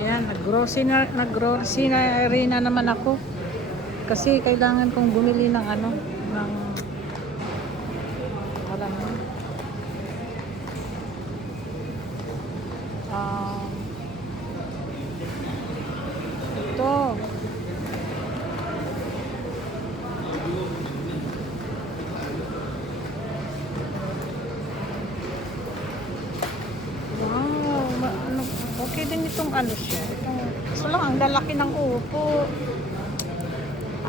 Ayan, nag-grocery na naman ako. Kasi kailangan kong bumili ng ano, ng wala na. Um, ito. Wow, ano, okay din itong ano siya. Itong, so lang, ang lalaki ng upo.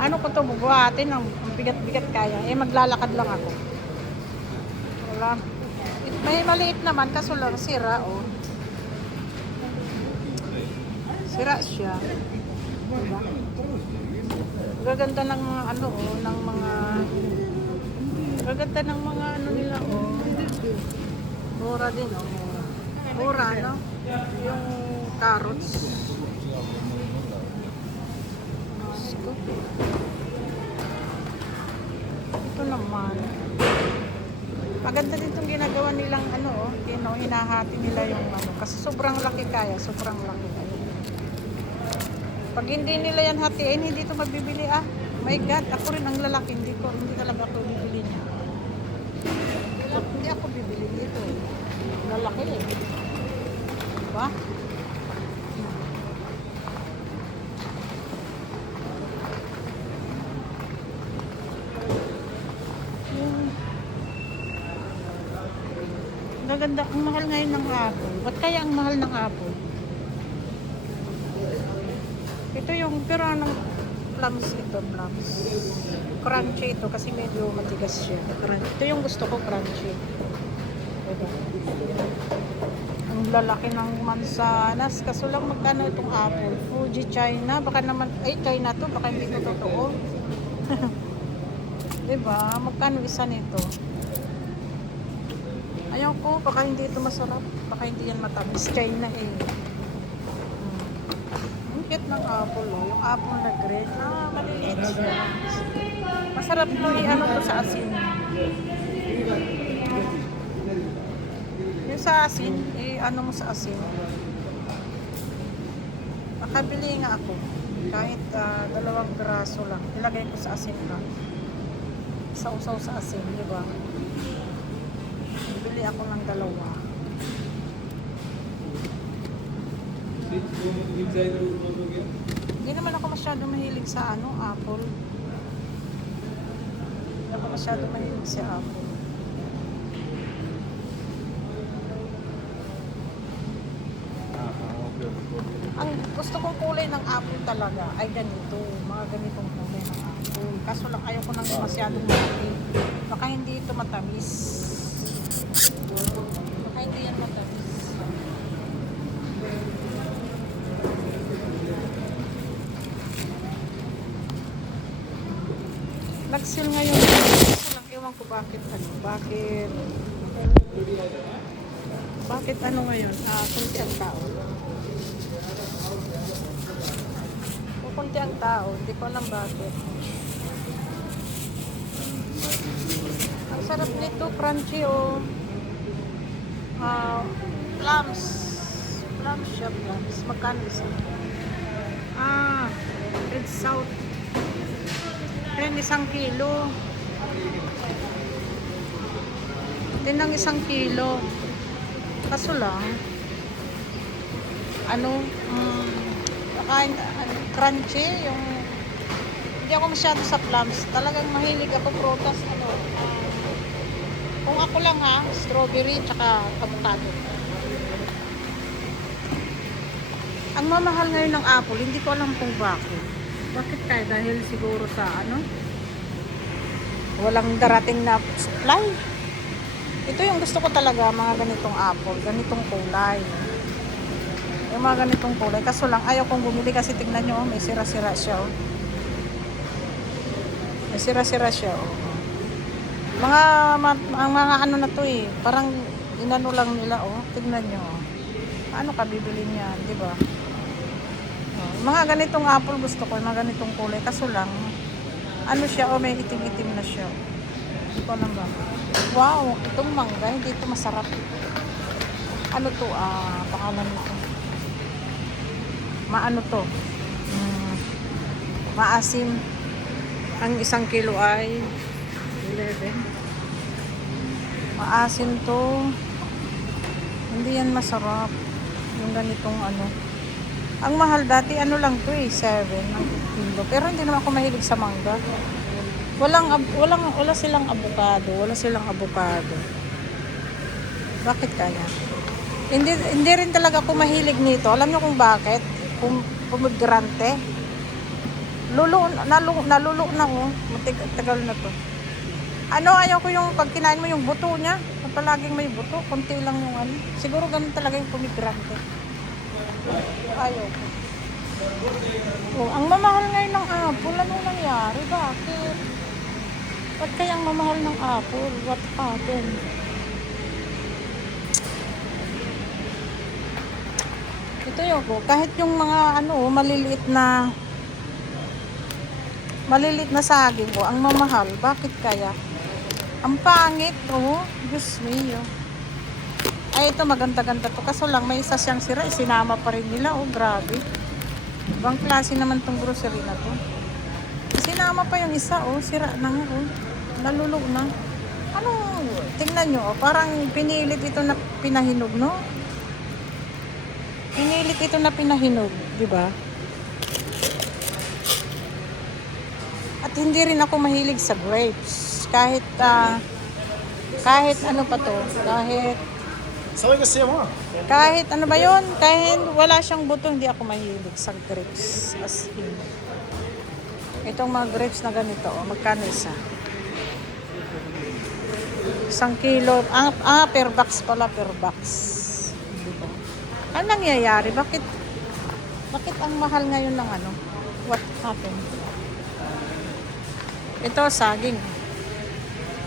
Ano ko to bubuhatin ang bigat-bigat kaya. Eh, maglalakad lang ako. Wala. May maliit naman, kaso lang sira, oh. Sira siya. Diba? Gaganda ng mga ano, oh, ng mga gaganda ng mga ano nila, oh. Mura din, oh. Mura, no? Yung carrots. Ito naman. Maganda din itong ginagawa nilang ano, oh. Hinahati nila yung ano. Kasi sobrang laki kaya, sobrang laki. Pag hindi nila yan hatiin, hindi ito mabibili, ah. My God, ako rin ang lalaki, hindi talaga ako bibili niya. Hindi ako bibili dito. Lalaki eh. Diba? Gaganda, ang mahal ngayon ng apple. Ba't kaya ang mahal ng apple? Ito yung, pero anong plums ito, plums. Crunchy ito kasi medyo matigas siya. Ito yung gusto ko, crunchy. Diba? Ang lalaki ng mansanas. Kaso lang magkano itong apple? Fuji China. Baka naman, ay China to, baka hindi ito totoo. Diba? Magkano isa nito? Ayaw ko, baka hindi ito masarap. Baka hindi yan matamis. China eh. Ang cute ng apple, oh. Yung apple na green. Ah, maliliit siya. Masarap mo i-ano to sa asin. Yung sa asin, ano mo sa asin. Makabili nga ako. Kahit 2 piraso lang. Ilagay ko sa asin lang. Sausaw sa asin, di ba? Bili ako ng 2. Hindi naman ako masyado mahilig sa ano, apple. Hindi ako masyado mahilig sa apple. Ang gusto kong kulay ng apple talaga ay ganito. Mga ganitong kulay ng apple. Kaso lang ayaw ko nang masyadong malaki. Baka hindi ito matamis. Baka hindi yan matamis. Nag-sale ngayon. Kaso lang, ewan ko bakit ano. Bakit ano ngayon? Kunti ang tao. Kunti ang tao. Hindi ko alam bakit. Ang sarap nito. Crunchy, oh. Plums. Plums siya, plums. Magkano isa? Red South. Ayan, 1 kilo. Ito ng 1 kilo. Kaso lang, crunchy, yung, hindi ako masyado sa plums. Talagang mahilig ako prutas, kung ako lang ha, strawberry, tsaka avocado. Ang mamahal ngayon ng apple, hindi ko alam kung bakit. Bakit kaya? Dahil siguro sa walang darating na supply. Ito yung gusto ko talaga, mga ganitong apple, ganitong kulay. Yung mga ganitong kulay. Kaso lang, ayaw kong bumili kasi tingnan nyo, may sira-sira siya. Oh. May sira-sira siya. Oh. Mga ano na to eh. Parang inano lang nila. Oh. Tingnan nyo. Oh. Paano ka bibili niyan? Diba? Oh. Mga ganitong apple gusto ko. Mga ganitong kulay. Kaso lang, ano siya? Oh, may itim-itim na siya. Hindi ko alam ba? Wow, itong mangga, hindi ito masarap. Ano to? Pangalan nito. maano to. Maasim. Ang 1 kilo ay 11. Maasim to. Hindi yan masarap. Yung ganitong ano. Ang mahal dati, ano lang to 7 ang kilo. Pero hindi naman ako mahilig sa mangga. Wala silang avocado. Bakit kaya? Hindi rin talaga ako mahilig nito. Alam niyo kung bakit? Pumigurante. Nalulo na ko. Tagal na to. Ayaw ko yung pag kinain mo yung buto niya. Palaging may buto. Kunti lang yung ano. Siguro ganun talaga yung pumigurante. Ayaw ko. Ang mamahal ngayon ng apple. Ano nangyari? Bakit? Ba't kayang mamahal ng apple? What happened? Ito yung kahit yung mga maliliit na saging ko, ang mamahal. Bakit kaya? Ang pangit, Diyos mio. Ay, ito maganda-ganda to. Kaso lang, may isa siyang sira. Sinama pa rin nila. Grabe. Ibang klase naman tong grocery na to. Sinama pa yung isa, sira na nga, nalulog na. Tingnan nyo, parang pinilit ito na pinahinog, no? Pinilit ito na pinahinog, di ba? At hindi rin ako mahilig sa grapes. Kahit ano pa to, kahit ano ba yun, kahit wala siyang buto, hindi ako mahilig sa grapes. As in. Itong mga grapes na ganito, magkano isa? 1 kilo, per box pala, per box. Diba? Ano nangyayari? Bakit ang mahal ngayon ng what happened? Ito, saging.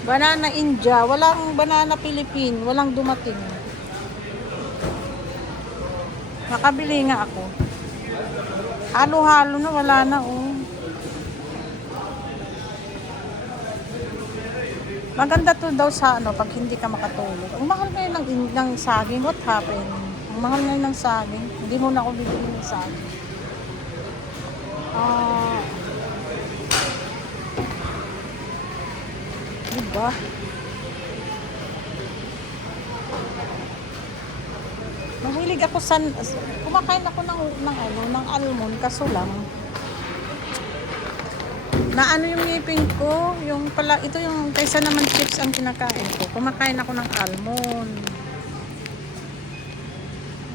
Banana India, walang banana Philippine, walang dumating. Nakabili nga ako. Halo-halo na, wala na, Maganda to daw sa pag hindi ka makatulog. Ang mahal ngayon ng saging, what happened? Ang mahal ngayon ng saging, hindi mo na ako bibili ng saging. Diba? Mahilig ako kumakain ako ng almond, kaso lang na yung ngipin ko, ito yung kaysa naman chips ang kinakain ko. Kumakain ako ng almond.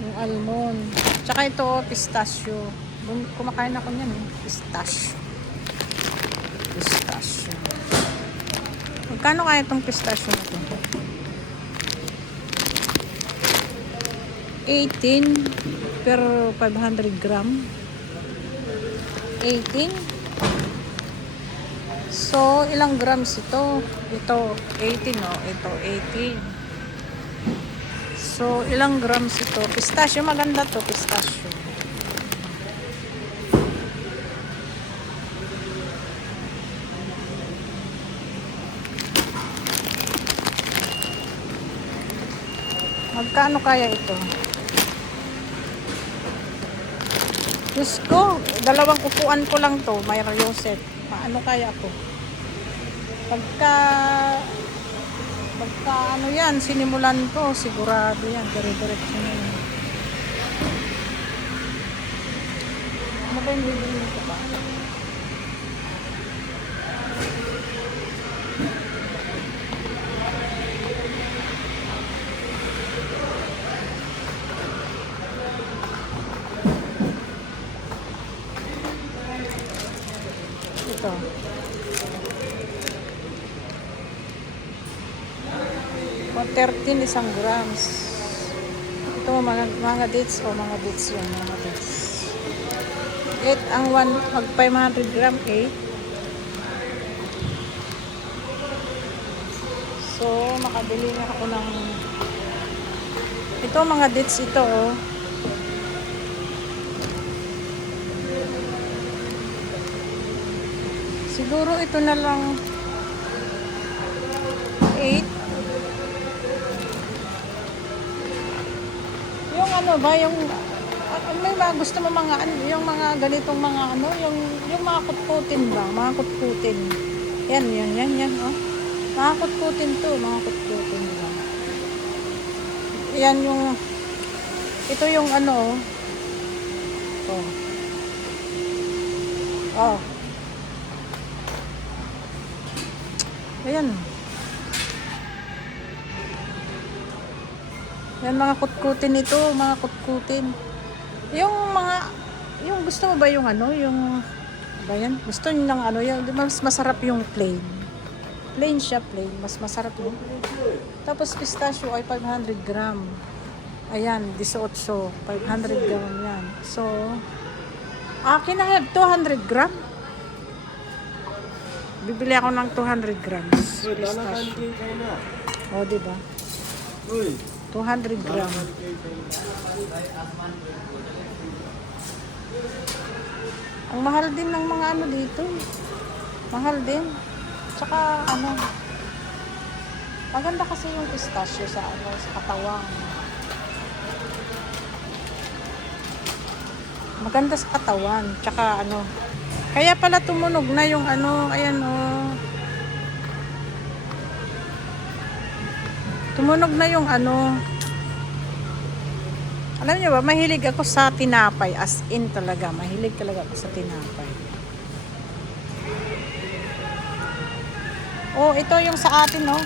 Yung almond. Tsaka ito, pistachio. Kumakain ako niyan, pistachio. Magkano kaya itong pistachio na ito? 18 per 500 gram. 18. So, ilang grams ito? Ito, 18, Ito, 18. So, ilang grams ito? Pistachio, maganda to, pistachio. Magkano kaya ito? Diyos ko, 2 upuan ko lang to, may Ryoset. Paano kaya ako? Pagka yan, sinimulan ko, sigurado yan, dire-diretso na yan. Ano ba yung bibili ko ba? Ito. O 13 isang grams. Ito mga dates mga dates yun, mga dates. 8 ang 500 gram 8. So makabili na ako ng ito mga dates ito siguro ito na lang 8. Yung may mga gusto mo mga ano, yung mga ganitong mga ano, yung mga kutkutin ba? Mga kutkutin. Yan, oh. Mga kutkutin to, mga kutkutin ba? Yan yung, ito yung ano, oh. Oh. Ayan. Yan mga kutkutin ito, mga kutkutin. Yung gusto mo ba yung ano, yung ba yan? Gusto niyo ng ano, yung mas masarap yung plain. Plain siya, plain. Mas masarap yun. Tapos pistachio ay 500 gram. Ayan, 18. 500 gram yan. So, akin na have 200 gram. Bibili ako ng 200 grams. Pistachio. O, diba? 200 gram. Ang mahal din ng mga ano dito. Mahal din. Tsaka ano, maganda kasi yung pistachio sa ano, sa katawan. Maganda sa katawan. Tsaka ano, kaya pala tumunog na yung ano, ayan oh. Tumunog na yung ano. Alam niyo ba, mahilig ako sa tinapay. As in talaga, mahilig talaga ako sa tinapay. Oh, ito yung sa atin, no?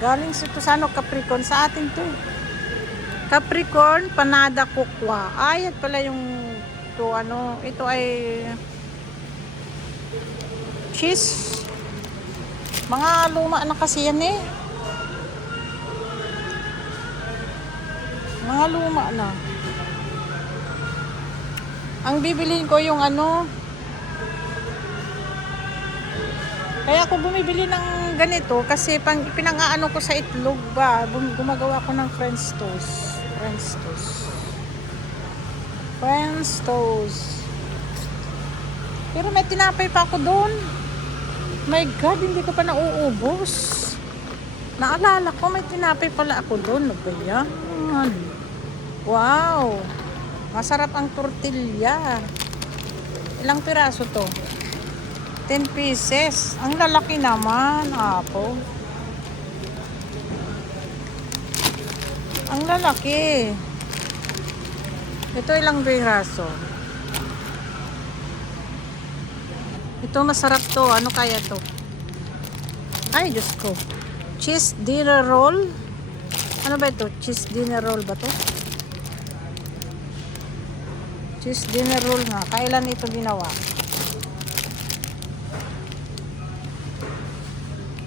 Galing sa Tusano, Capricorn. Sa atin to. Capricorn, Panada Kukwa. Ay, at pala yung to, ano, ito ay cheese. Mga luma na kasi yan eh. Mga luma na. Ang bibiliin ko yung ano. Kaya ako bumibili ng ganito kasi pinang-aano ko sa itlog ba. Gumagawa ko ng French toast. French toast. Pero may tinapay pa ako doon. My God, hindi ko pa nauubos. Naalala ko, may tinapay pala ako doon. Nagbayan. Wow. Masarap ang tortilla. Ilang piraso to? 10 pieces. Ang lalaki naman, apo. Ang lalaki. Ito ilang piraso? Ito masarap to. Ano kaya to? Ay, Diyos ko. Cheese dinner roll. Ano ba ito? Cheese dinner roll ba to? Cheese dinner roll nga. Kailan ito ginawa?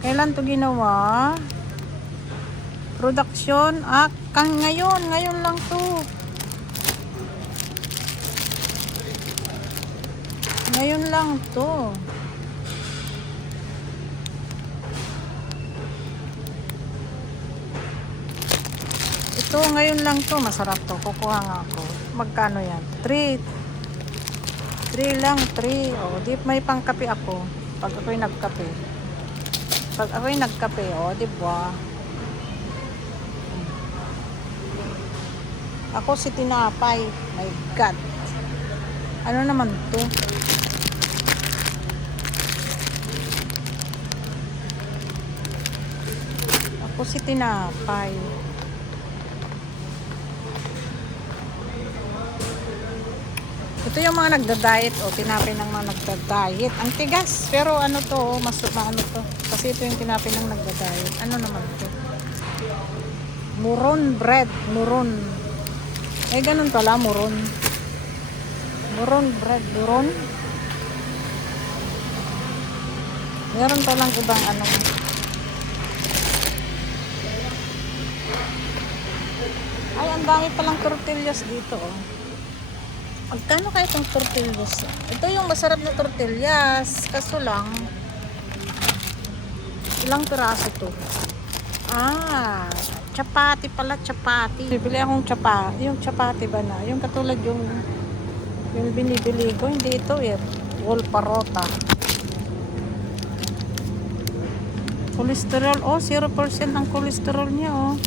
Kailan to ginawa? Production. Ngayon. Ngayon lang to. Ngayon lang to. Ito, ngayon lang to. Masarap to. Kukuha nga ako. Magkano yan? 3 lang. 3. O, di may pangkape ako. Pag ako'y nagkape. O, di ba? Ako si tinapay. My God. Ano naman to? Ako si tinapay. Ito yung mga nagda-diet o tinapay ng mga nagda-diet. Ang tigas, pero ano to, mas maano to. Kasi ito yung tinapay ng nagda-diet. Ano naman to? Muron bread, muron. Eh ganun pala, muron. Muron bread, muron. Meron palang ibang ano. Ay, ang dami palang tortillas dito, oh. Magkano kaya itong tortillas? Ito yung masarap na tortillas. Kaso lang, ilang piraso to? Chapati pala, chapati. Bibili akong chapati. Yung chapati ba na? Yung katulad yung binibili ko. Hindi ito eh. Whole parota. Cholesterol. Oh, 0% ang cholesterol niya, oh.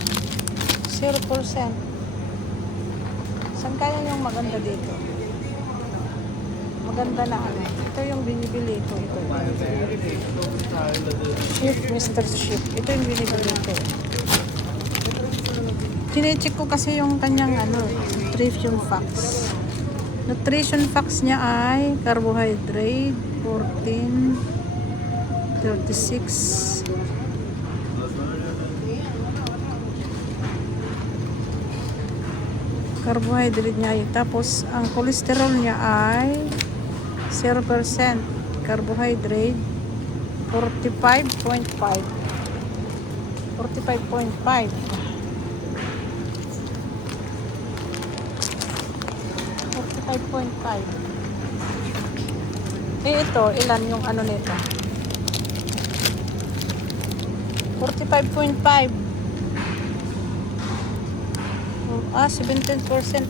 0%. Saan kaya yung maganda dito? Maganda na ano. Ito yung binibili ko. Ito. Shift, Mr. Shift. Ito yung binibili ko. Chinecheck ko kasi yung kanyang ano, nutrition facts. Nutrition facts niya ay carbohydrate 14, 36. Carbohydrate niya ay, tapos ang cholesterol niya ay 0% carbohydrate 45.5 45.5 45.5. Eh ito, ilan yung ano nito? 45.5. 17%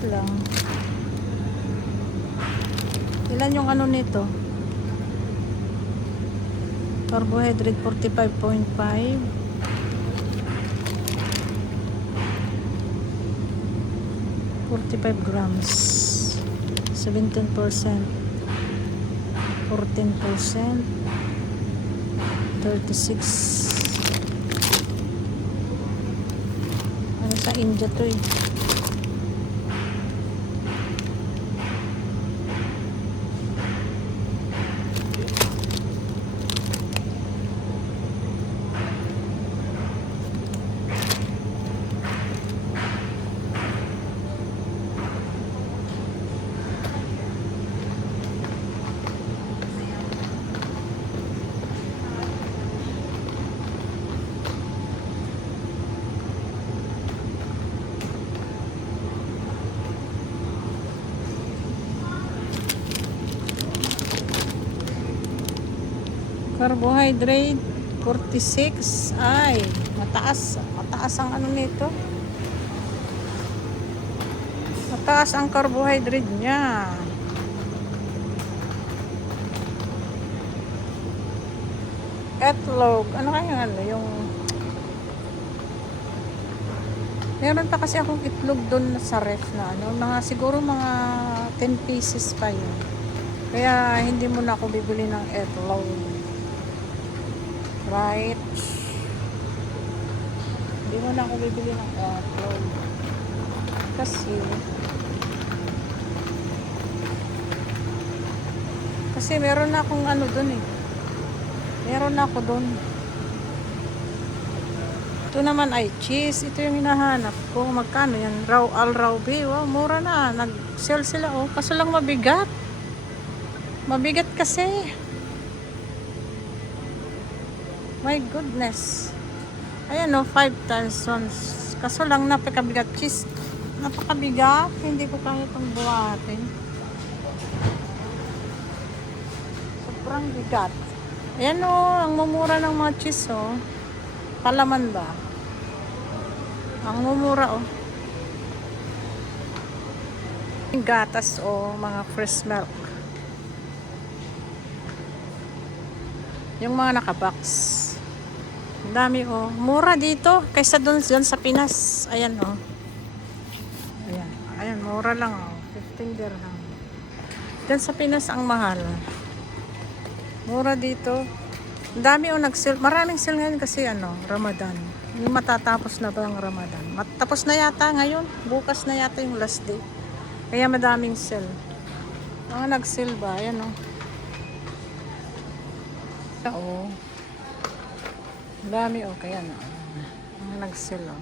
lang. Ilan yung ano nito? Carbohydrate 45.5. 45 grams. 17%. 14%. 36. Ano sa India to eh. Carbohydrate 46. Ay, mataas ang ano nito. Mataas ang carbohydrate niya. Etlog. Ano kaya ano yung meron pa kasi akong itlog doon sa ref na ano, siguro mga 10 pieces pa yun. Kaya hindi mo na ako bibili ng etlog. Right? Hindi mo na ako bibili ng etlog. Kasi meron na akong ano doon eh. Meron na ako doon. Ito naman ay cheese. Ito yung hinahanap ko. Magkano yan? Al-Raube. Wow, mura na. Nag-sell sila oh. Kaso lang mabigat. Mabigat kasi. My goodness. Ayan o, 5 times 1. Kaso lang napakabigat. Cheese. Napakabigat. Hindi ko kaya itong buhatin. Sobrang bigat. Ayan o, ang mumura ng mga cheese o. Palaman ba? Ang mumura o. Gatas o mga fresh milk. Yung mga nakabox. Ang dami oh. Mura dito kaysa doon sa Pinas. Ayan oh. Ayan. Ayan, mura lang oh. 15 dirham. Diyan sa Pinas ang mahal. Mura dito. Ang dami oh nag-sale. Maraming sale ngayon kasi ano, Ramadan. Yung matatapos na ba ang Ramadan? Matapos na yata ngayon. Bukas na yata yung last day. Kaya madaming sale. Mga nag-sale ba? Ayan oh. Oo. Dami o kaya na. Mga nag-sell o.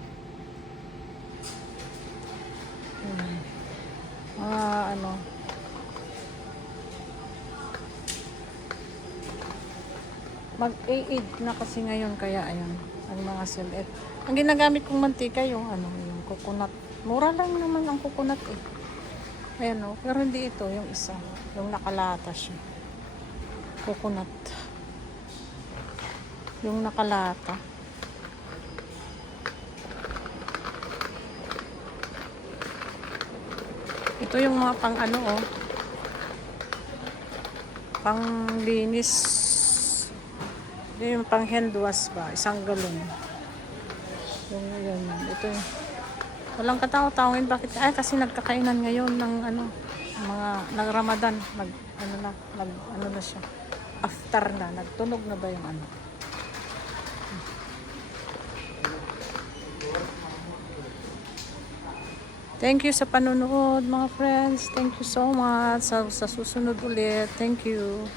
Mga ano. Mag-8 na kasi ngayon kaya ayun. Ang mga sell. Ang ginagamit kong mantika yung ano, yung coconut. Mura lang naman ang coconut eh. Ayan o. Pero hindi ito, yung isa. Yung nakalata siya. Coconut. Yung nakalata. Ito yung mga pang ano oh. Pang linis. Ito yung pang hand wash ba? Isang galon. Yung yun. Ito yung Walang katao-taoin. Bakit? Ay, kasi nagkakainan ngayon ng ano, mga nag-Ramadan. Ano na siya. After na. Nagtunog na ba yung ano? Thank you sa panonood mga friends. Thank you so much. Sa susunod ulit. Thank you.